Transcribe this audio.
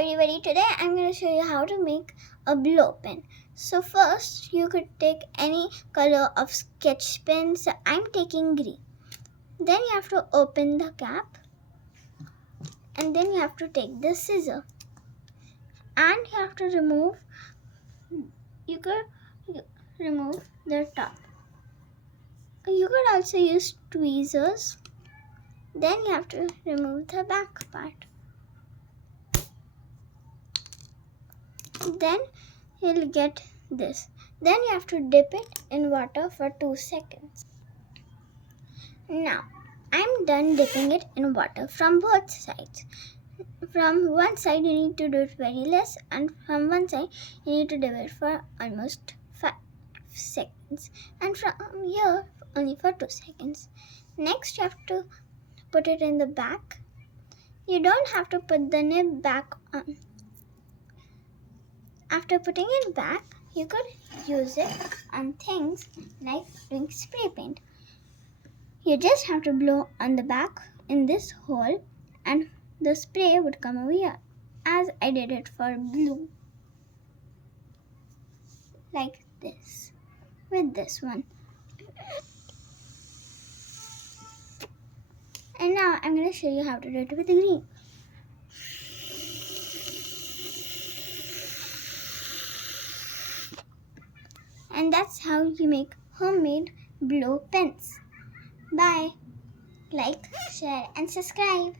everybody, today I'm going to show you how to make a blow pen. So first you could take any color of sketch pen. So I'm taking green. Then you have to open the cap and then you have to take the scissor and you have to remove the top. You could also use tweezers. Then you have to remove the back part. Then you'll get this. Then you have to dip it in water for 2 seconds. Now I'm done dipping it in water from both sides. From one side you need to do it very less, and from one side you need to do it for almost 5 seconds, and from here only for 2 seconds. Next you have to put it in the back. You don't have to put the nib back on. After putting it back, you could use it on things like doing spray paint. You just have to blow on the back in this hole and the spray would come over here, as I did it for blue. Like this, with this one. And now I'm going to show you how to do it with green. And that's how you make homemade blow pens. Bye. Like, share and subscribe.